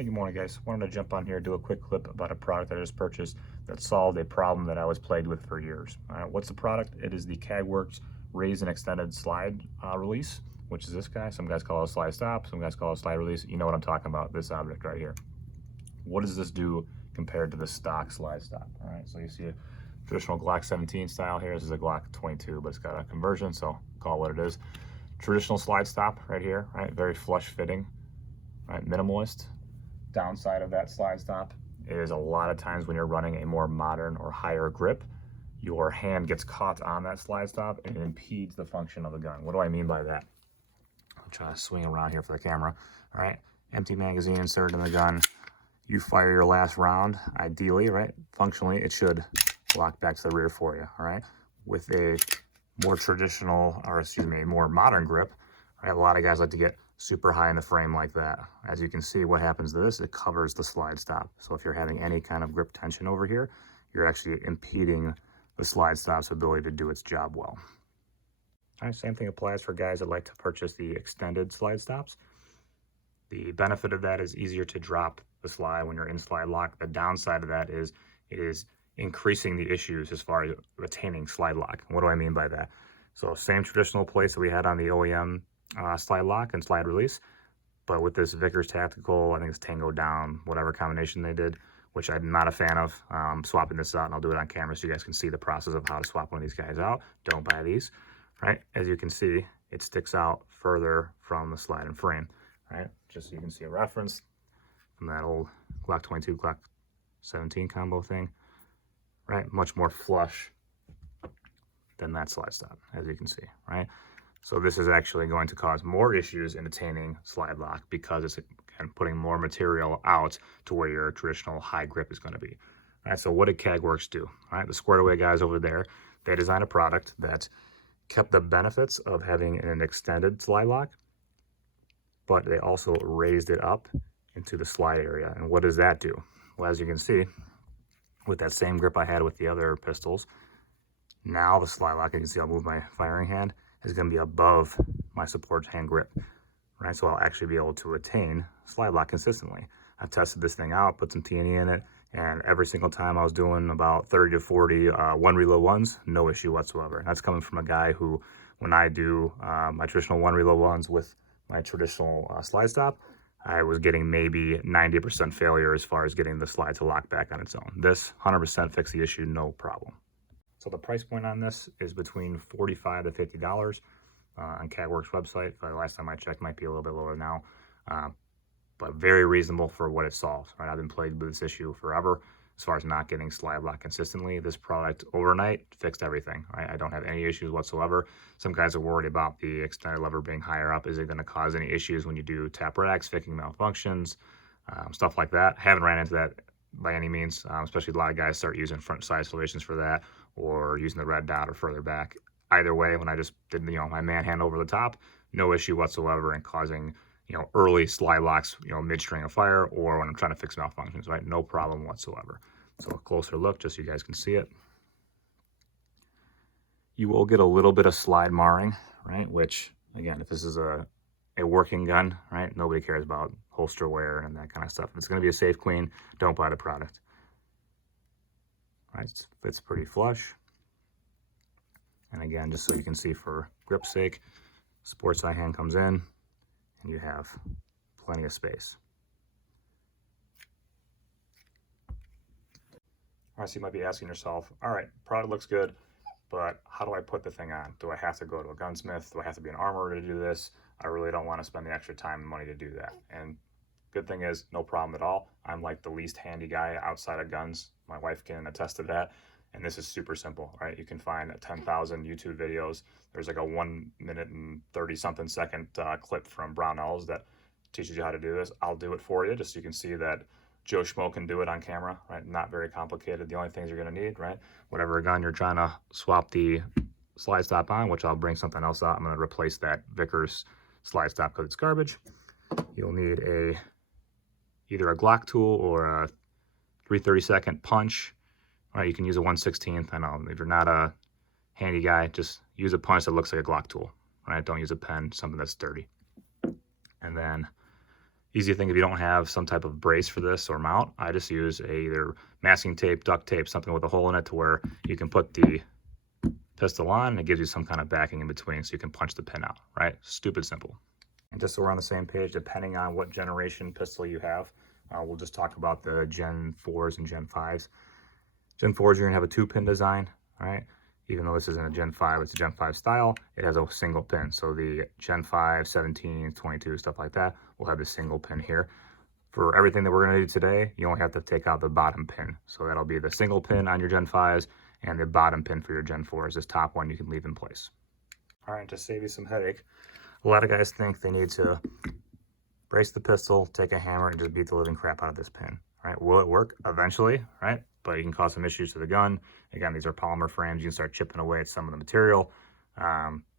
Hey, good morning, guys. Wanted to jump on here, do a quick clip about a product that I just purchased that solved a problem that I was plagued with for years. What's the product? It is the Kagwerks raised and extended slide release, which is this guy. Some guys call it a slide stop, some guys call it a slide release. You know what I'm talking about, this object right here. What does this do compared to the stock slide stop? All right, so you see a traditional Glock 17 style here. This is a Glock 22, but it's got a conversion, so call it what it is. Traditional slide stop right here, right? Very flush fitting, right? Minimalist. Downside of that slide stop is a lot of times when you're running a more modern or higher grip, your hand gets caught on that slide stop and it impedes the function of the gun. What do I mean by that? I'll try to swing around here for the camera. All right, empty magazine inserted in the gun. You fire your last round, ideally, right? Functionally, it should lock back to the rear for you, all right? With a more traditional, or excuse me, more modern grip, right? A lot of guys like to get super high in the frame like that. As you can see, what happens to this, it covers the slide stop. So if you're having any kind of grip tension over here, you're actually impeding the slide stop's ability to do its job well. All right, same thing applies for guys that like to purchase the extended slide stops. The benefit of that is easier to drop the slide when you're in slide lock. The downside of that is it is increasing the issues as far as retaining slide lock. What do I mean by that? So same traditional place that we had on the OEM slide lock and slide release, but with this Vickers Tactical, I think it's Tango Down, whatever combination they did, which I'm not a fan of. Swapping this out, and I'll do it on camera so you guys can see the process of how to swap one of these guys out. Don't buy these, right? As you can see, it sticks out further from the slide and frame, right? Just so you can see a reference from that old Glock 22, Glock 17 combo thing, right? Much more flush than that slide stop, as you can see, right? So this is actually going to cause more issues in attaining slide lock because it's putting more material out to where your traditional high grip is going to be. All right, so what did Kagwerks do? All right, the squared away guys over there, they designed a product that kept the benefits of having an extended slide lock, but they also raised it up into the slide area. And what does that do? Well, as you can see, with that same grip I had with the other pistols, now the slide lock, you can see I'll move my firing hand, is going to be above my support hand grip, right? So I'll actually be able to retain slide lock consistently. I've tested this thing out, put some T&E in it, and every single time I was doing about 30 to 40 one reload ones, no issue whatsoever. That's coming from a guy who, when I do my traditional one reload ones with my traditional slide stop, I was getting maybe 90% failure as far as getting the slide to lock back on its own. This 100% fixed the issue, no problem. So the price point on this is between $45 to $50 on Kagwerks website. The last time I checked, might be a little bit lower now, but very reasonable for what it solves. Right, I've been plagued with this issue forever as far as not getting slide lock consistently. This product overnight fixed everything. Right? I don't have any issues whatsoever. Some guys are worried about the extended lever being higher up. Is it going to cause any issues when you do tap racks, fixing malfunctions, stuff like that? Haven't ran into that by any means, especially a lot of guys start using front side installations for that, or using the red dot or further back. Either way, when I just did, my man hand over the top, no issue whatsoever in causing, early slide locks, mid-string of fire, or when I'm trying to fix malfunctions, right? No problem whatsoever. So a closer look, just so you guys can see it. You will get a little bit of slide marring, right? Which, again, if this is a working gun, right? Nobody cares about holster wear and that kind of stuff. If it's going to be a safe clean, don't buy the product. All right, it fits pretty flush. And again, just so you can see for grip's sake, sports eye hand comes in and you have plenty of space. All right, so you might be asking yourself, all right, product looks good, but how do I put the thing on? Do I have to go to a gunsmith? Do I have to be an armorer to do this? I really don't want to spend the extra time and money to do that. And good thing is, no problem at all. I'm like the least handy guy outside of guns. My wife can attest to that. And this is super simple, right? You can find 10,000 YouTube videos. There's like a 1 minute and 30 something second clip from Brownells that teaches you how to do this. I'll do it for you just so you can see that Joe Schmo can do it on camera, right? Not very complicated. The only things you're gonna need, right? Whatever gun you're trying to swap the slide stop on, which I'll bring something else out. I'm gonna replace that Vickers slide stop because it's garbage. You'll need either a Glock tool or a 3/32 punch. All right, you can use a 1/16. I know if you're not a handy guy, just use a punch that looks like a Glock tool. Right? Don't use a pen, something that's sturdy. And then Easy thing if you don't have some type of brace for this or mount, I just use either masking tape, duct tape, something with a hole in it to where you can put the pistol on and it gives you some kind of backing in between so you can punch the pin out, right? Stupid simple. And just so we're on the same page, depending on what generation pistol you have, we'll just talk about the Gen 4s and Gen 5s. Gen 4s, you're gonna have a 2-pin design, all right? Even though this isn't a Gen 5, it's a Gen 5 style, it has a single pin. So the Gen 5, 17, 22, stuff like that, will have the single pin here. For everything that we're gonna do today, you only have to take out the bottom pin. So that'll be the single pin on your Gen 5s and the bottom pin for your Gen 4s. This top one you can leave in place. All right, to save you some headache, a lot of guys think they need to brace the pistol, take a hammer, and just beat the living crap out of this pin. All right, will it work? Eventually, right? But it can cause some issues to the gun. Again, these are polymer frames. You can start chipping away at some of the material.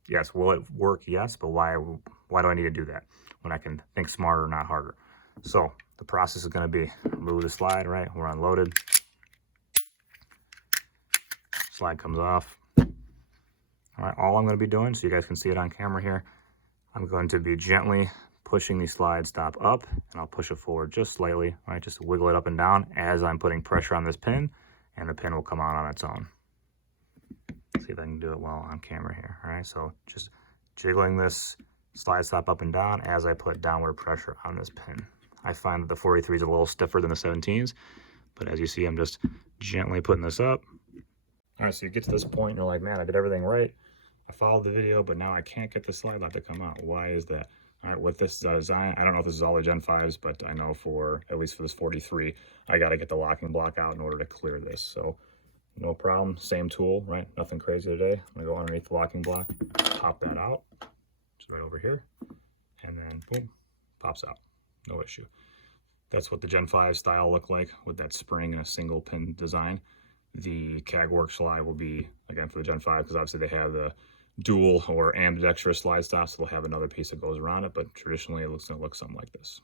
Yes, will it work? Yes, but why do I need to do that when I can think smarter, not harder? So the process is going to be remove the slide, right? We're unloaded. Slide comes off. All right, all I'm going to be doing, so you guys can see it on camera here, I'm going to be gently pushing the slide stop up, and I'll push it forward just slightly, right? Just wiggle it up and down as I'm putting pressure on this pin, and the pin will come out on its own. See if I can do it well on camera here, all right? So just jiggling this slide stop up and down as I put downward pressure on this pin. I find that the 43 is a little stiffer than the 17s, but as you see, I'm just gently putting this up. All right, so you get to this point, and you're like, man, I did everything right. I followed the video, but now I can't get the slide lock to come out. Why is that? All right, with this design, I don't know if this is all the Gen 5s, but I know for, at least for this 43, I got to get the locking block out in order to clear this. So no problem, same tool, right? Nothing crazy today. I'm gonna go underneath the locking block, pop that out. It's right over here. And then boom, pops out, no issue. That's what the Gen 5 style look like with that spring and a single pin design. The Kagwerks slide will be, again, for the Gen 5, because obviously they have the dual or ambidextrous slide stop, so they'll have another piece that goes around it, but traditionally it looks going to look something like this.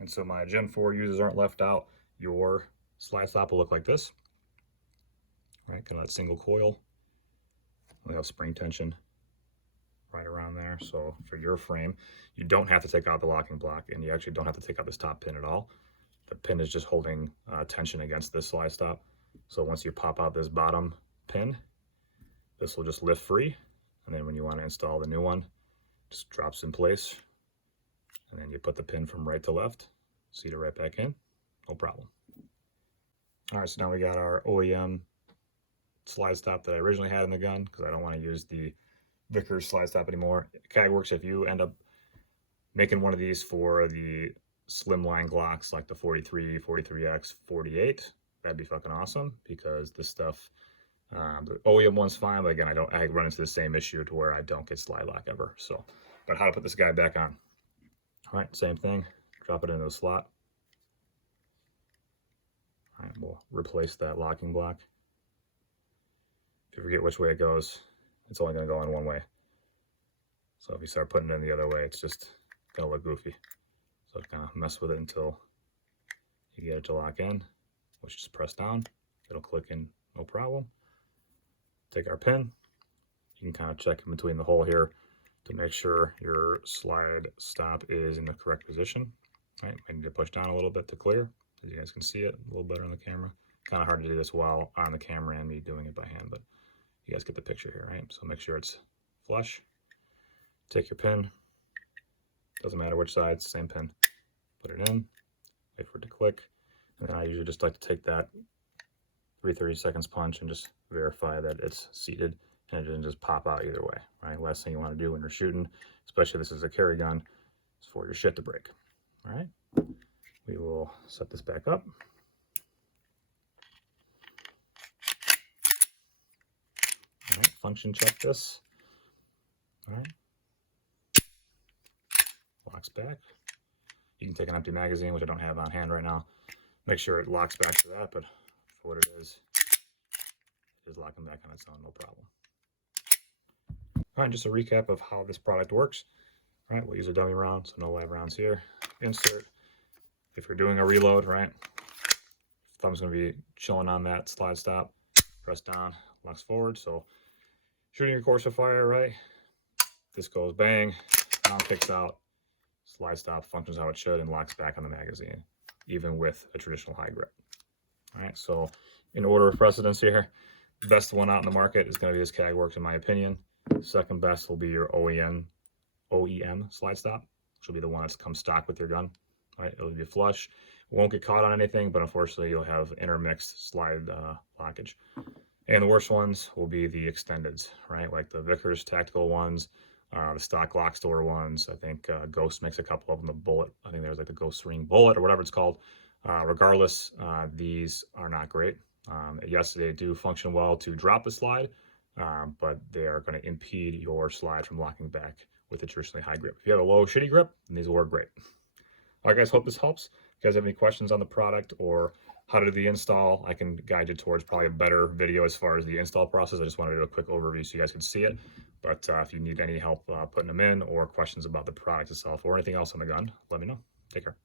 And so my Gen 4 users aren't left out. Your slide stop will look like this. Right, kind of that single coil. We have spring tension right around there. So for your frame, you don't have to take out the locking block, and you actually don't have to take out this top pin at all. The pin is just holding tension against this slide stop. So once you pop out this bottom pin, this will just lift free. And then when you want to install the new one, just drops in place. And then you put the pin from right to left, seat it right back in, no problem. All right, so now we got our OEM slide stop that I originally had in the gun, because I don't want to use the Vickers slide stop anymore. Kagwerks, if you end up making one of these for the slimline Glocks like the 43, 43X, 48, that'd be fucking awesome, because this stuff, the OEM one's fine, but again, I run into the same issue to where I don't get slide lock ever. So, but how to put this guy back on? All right, same thing, drop it into the slot. All right, we'll replace that locking block. If you forget which way it goes, it's only gonna go in one way. So if you start putting it in the other way, it's just gonna look goofy. So kind of mess with it until you get it to lock in, which is press down. It'll click in, no problem. Take our pin. You can kind of check in between the hole here to make sure your slide stop is in the correct position. Right, I need to push down a little bit to clear. As you guys can see it a little better on the camera. Kind of hard to do this while on the camera and me doing it by hand, but you guys get the picture here, right? So make sure it's flush. Take your pin. Doesn't matter which side, it's the same pin. Put it in, wait for it to click. And then I usually just like to take that 3/30 seconds punch and just verify that it's seated and it doesn't just pop out either way, right? Last thing you want to do when you're shooting, especially if this is a carry gun, is for your shit to break, all right? We will set this back up. All right, function check this. All right. Locks back. You can take an empty magazine, which I don't have on hand right now. Make sure it locks back to that, but for what it is locking back on its own, no problem. All right, just a recap of how this product works. All right, we'll use a dummy round, so no live rounds here. Insert. If you're doing a reload, right, thumb's gonna be chilling on that slide stop. Press down, locks forward. So shooting your course of fire, right? This goes bang, round kicks out. Slide stop functions how it should and locks back on the magazine, even with a traditional high grip. All right, so in order of precedence here, best one out in the market is going to be this Kagwerks in my opinion. Second best will be your OEM slide stop, which will be the one that's comes stock with your gun. All right, it'll be flush, won't get caught on anything, but unfortunately you'll have intermixed slide blockage. And the worst ones will be the extendeds, right? Like the Vickers tactical ones, the stock Glock store ones. I think Ghost makes a couple of them, the Bullet. I think there's like the Ghost Ring Bullet or whatever it's called. Regardless, these are not great. Yes, they do function well to drop the slide, but they are going to impede your slide from locking back with a traditionally high grip. If you have a low, shitty grip, then these will work great. All right, guys, hope this helps. If you guys have any questions on the product or how to do the install, I can guide you towards probably a better video as far as the install process. I just wanted to do a quick overview so you guys can see it. But if you need any help putting them in or questions about the product itself or anything else on the gun, let me know. Take care.